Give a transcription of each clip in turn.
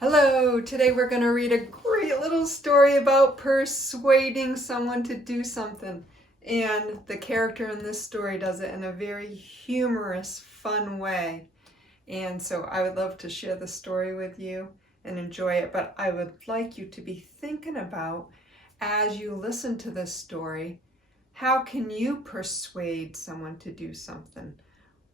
Hello, today we're going to read a great little story about persuading someone to do something. And the character in this story does it in a very humorous, fun way. And so I would love to share the story with you and enjoy it. But I would like you to be thinking about, as you listen to this story, how can you persuade someone to do something?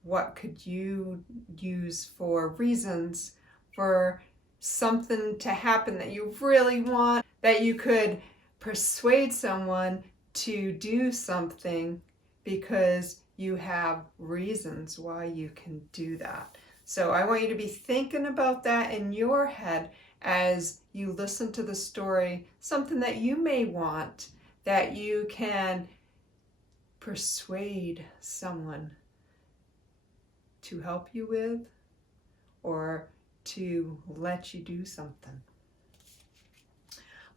What could you use for reasons for something to happen that you really want, that you could persuade someone to do something because you have reasons why you can do that. So I want you to be thinking about that in your head as you listen to the story, something that you may want that you can persuade someone to help you with or to let you do something.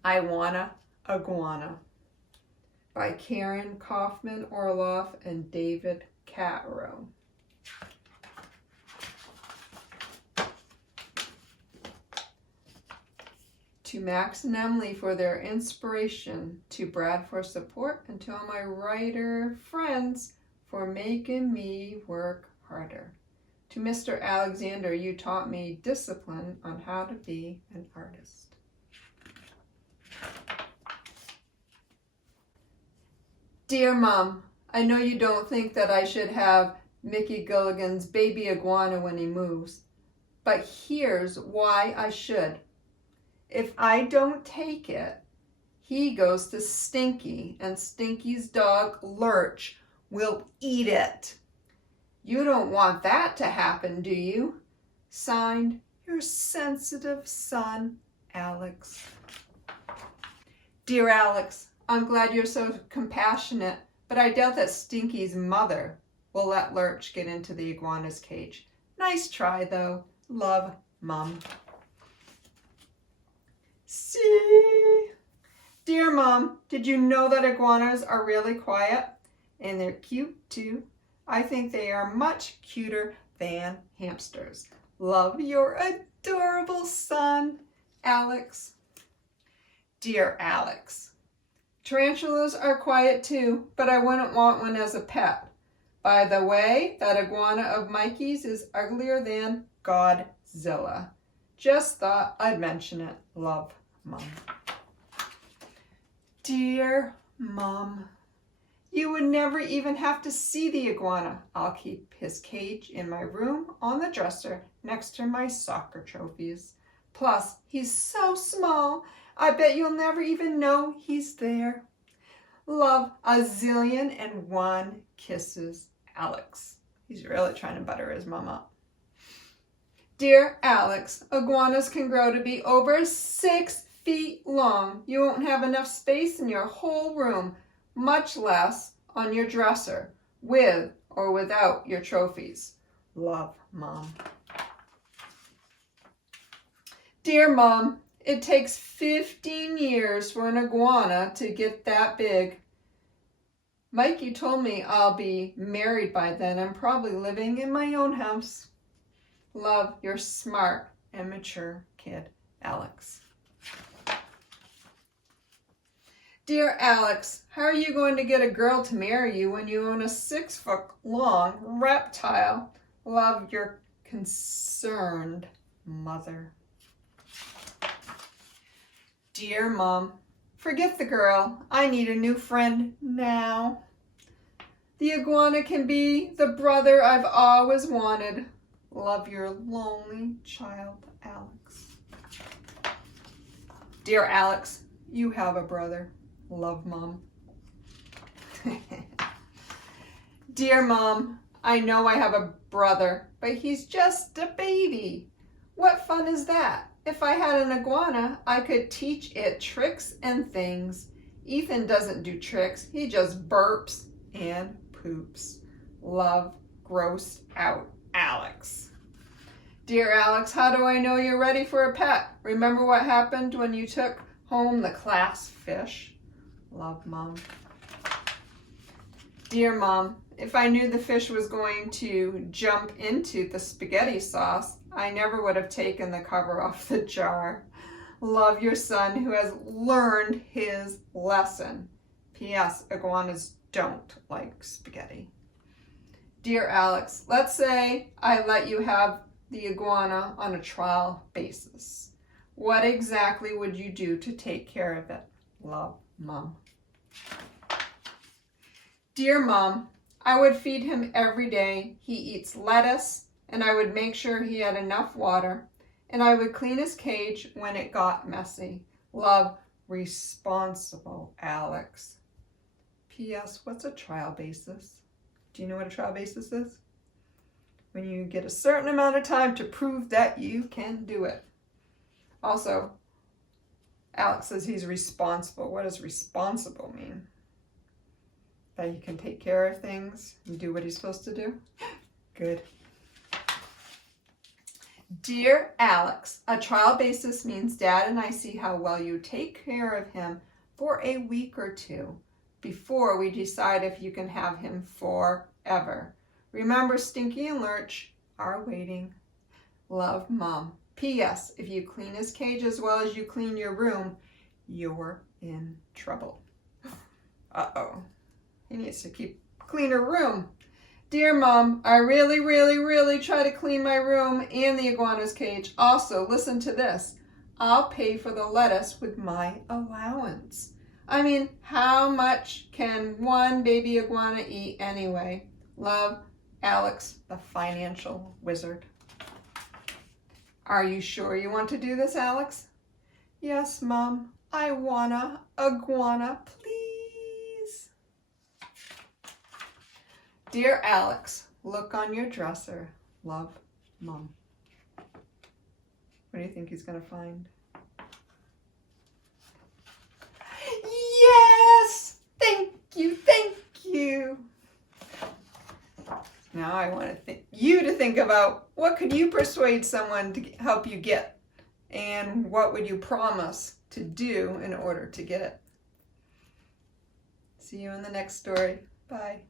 I Wanna Iguana by Karen Kaufman Orloff and David Catro. To Max and Emily for their inspiration, to Brad for support, and to all my writer friends for making me work harder. To Mr. Alexander, you taught me discipline on how to be an artist. Dear Mom, I know you don't think that I should have Mickey Gilligan's baby iguana when he moves, but here's why I should. If I don't take it, he goes to Stinky, and Stinky's dog, Lurch, will eat it. You don't want that to happen, do you? Signed, your sensitive son, Alex. Dear Alex, I'm glad you're so compassionate, but I doubt that Stinky's mother will let Lurch get into the iguana's cage. Nice try, though. Love, Mom. See? Dear Mom, did you know that iguanas are really quiet? And they're cute, too. I think they are much cuter than hamsters. Love, your adorable son, Alex. Dear Alex, tarantulas are quiet too, but I wouldn't want one as a pet. By the way, that iguana of Mikey's is uglier than Godzilla. Just thought I'd mention it. Love, Mom. Dear Mom, you would never even have to see the iguana. I'll keep his cage in my room on the dresser next to my soccer trophies. Plus, he's so small, I bet you'll never even know he's there. Love, a zillion and one kisses, Alex. He's really trying to butter his mom up. Dear Alex, iguanas can grow to be over 6 feet long. You won't have enough space in your whole room, much less on your dresser, with or without your trophies. Love, Mom. Dear Mom, it takes 15 years for an iguana to get that big. Mikey told me I'll be married by then and probably living in my own house. Love, your smart and mature kid, Alex. Dear Alex, how are you going to get a girl to marry you when you own a 6-foot-long reptile? Love, your concerned mother. Dear Mom, forget the girl. I need a new friend now. The iguana can be the brother I've always wanted. Love, your lonely child, Alex. Dear Alex, you have a brother. Love, Mom. Dear Mom, I know I have a brother, but he's just a baby. What fun is that? If I had an iguana, I could teach it tricks and things. Ethan doesn't do tricks. He just burps and poops. Love, grossed out, Alex. Dear Alex, how do I know you're ready for a pet? Remember what happened when you took home the class fish? Love, Mom. Dear Mom, if I knew the fish was going to jump into the spaghetti sauce, I never would have taken the cover off the jar. Love your son who has learned his lesson. P.S. Iguanas don't like spaghetti. Dear Alex, let's say I let you have the iguana on a trial basis. What exactly would you do to take care of it? Love, Mom. Dear Mom, I would feed him every day. He eats lettuce, and I would make sure he had enough water, and I would clean his cage when it got messy. Love, responsible Alex. P.S. What's a trial basis? Do you know what a trial basis is? When you get a certain amount of time to prove that you can do it. Also, Alex says he's responsible. What does responsible mean? That he can take care of things and do what he's supposed to do? Good. Dear Alex, a trial basis means Dad and I see how well you take care of him for a week or two before we decide if you can have him forever. Remember, Stinky and Lurch are waiting. Love, Mom. P.S. If you clean his cage as well as you clean your room, you're in trouble. Uh-oh. He needs to keep cleaner room. Dear Mom, I really try to clean my room and the iguana's cage. Also, listen to this. I'll pay for the lettuce with my allowance. I mean, how much can one baby iguana eat anyway? Love, Alex, the financial wizard. Are you sure you want to do this, Alex? Yes, Mom. I wanna iguana, please. Dear Alex, look on your dresser. Love, Mom. What do you think he's gonna find? Yes! Thank you, thank you. Now I want you to think about what could you persuade someone to help you get, and what would you promise to do in order to get it. See you in the next story. Bye.